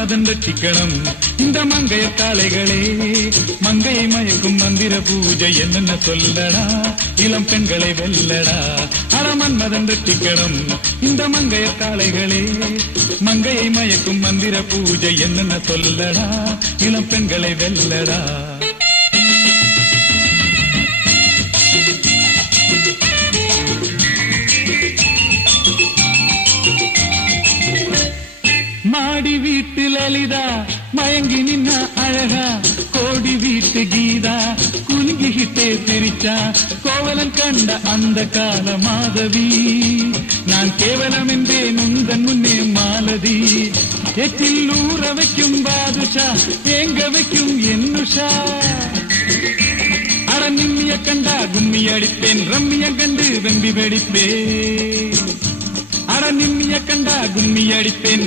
மன்மதன் ரட்சிக்கணும் இந்த மங்கைய காளைகளே. மங்கையை மயக்கும் மந்திர பூஜை என்னென்ன சொல்லடா, இளம் பெண்களை வெல்லடா. அட மன்மதன் ரட்சிக்கணும் இந்த மங்கைய காளைகளே. மங்கையை மயக்கும் மந்திர பூஜை என்னென்ன சொல்லடா, இளம் பெண்களை வெல்லடா. மாடி வீட்டு லலிதா மயங்கி நின்ன அழகா, கோடி வீட்டு கீதா குலுங்கிகிட்டே பிரிச்சா. கோவலன் கண்ட அந்த கால மாதவி, நான் கேவலம் என்றேன் உந்தன் முன்னே மாலதி. எச்சில் ஊற வைக்கும் பாதுஷா, ஏங்க வைக்கும் என்னுஷா. அட நிம்மிய கண்டா கும்மி அடிப்பேன், ரம்மிய கண்டு வெம்பி வெடிப்பேன். அட நிம்மிய கண்டா கும்மி அடிப்பேன்.